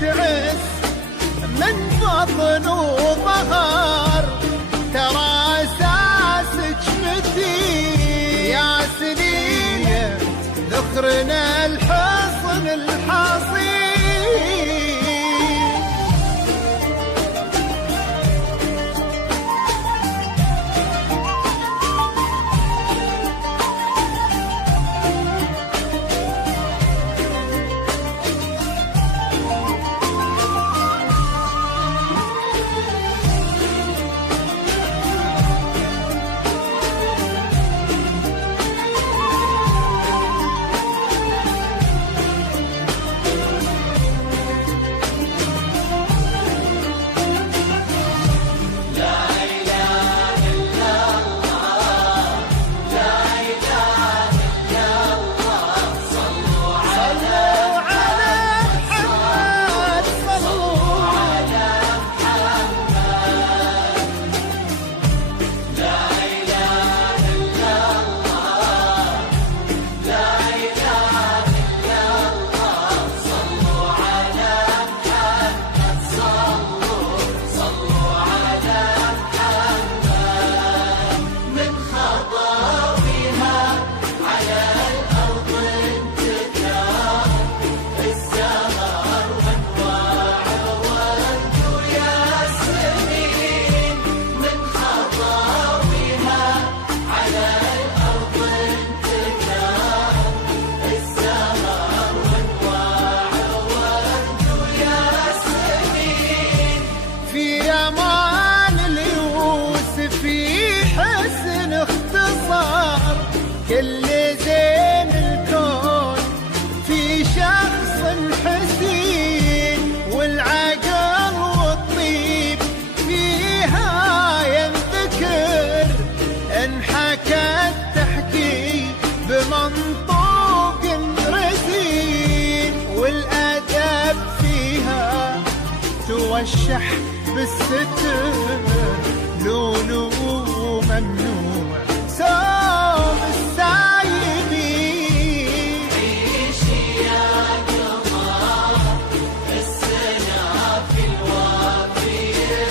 تعس من بطن وظهر، ترى أساسك متين يا سنين ذخرنا الحصن الحصين. كل زين الكون في شخص حسين، والعقل والطيب فيها ينذكر، انحكت تحكي بمنطوق رزين، والأدب فيها توشح بالستر، لولو ممنوع سوم السايبين. عيشي يا قمر السنة في الوافي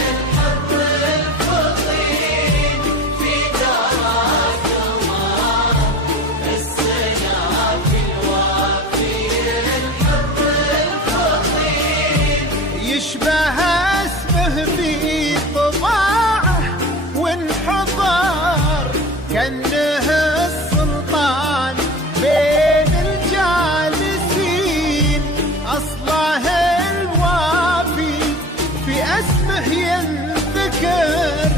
الحر الفطين، في دار قمر السنة في الوافي الحر الفطين، يشبه اسمه في طباعه وانحضر، كأنه السلطان بين الجالسين، أصله الوافي في اسمه ينذكر،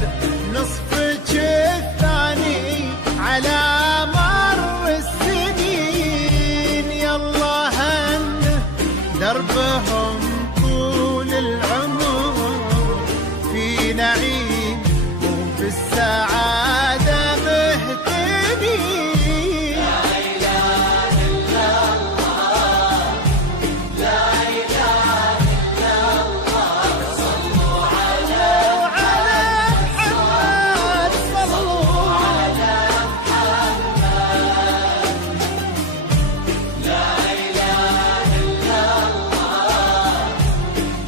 نصفك الثاني على مر السنين، يلا هنه دربهم طول العمر في نعيم وفي السعادة مهتدين. لا إله إلا الله، لا إله إلا الله، صلوا على محمد، صلوا على محمد. لا إله إلا الله،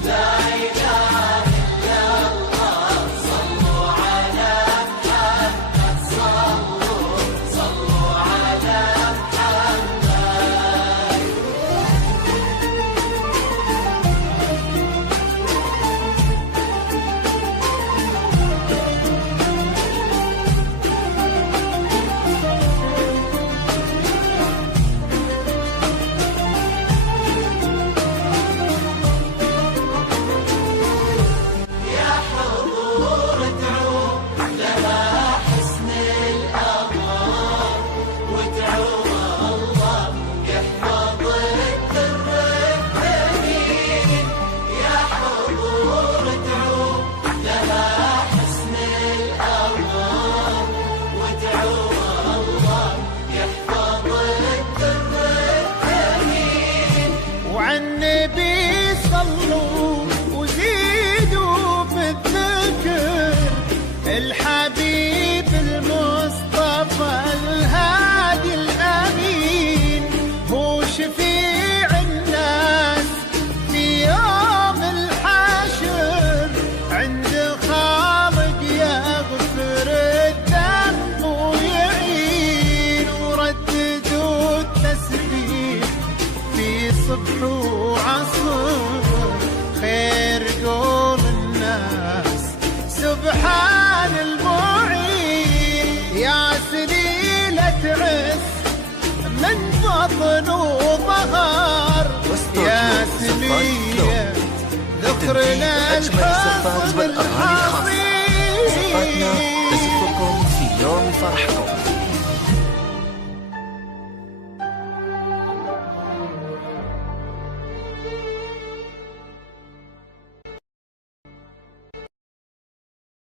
لا إله إلا الله، صلوا على محمد، صلوا على يا حضور ادعوا لها حسن الأمر، وادعوا الله يحفظ الدر الثمين، يا حضور ادعوا لها حسن الأمر، وادعوا الله يحفظ الدر الثمين. وعن النبي صلوا وزيدوا بالذكر، الحبيب المصطفى الهادي الأمين، هو شفيع الناس في يوم بطن وظهر يا سمية ذكرنا زفاتنا الحصن الحصين نزفكم في يوم فرحكم.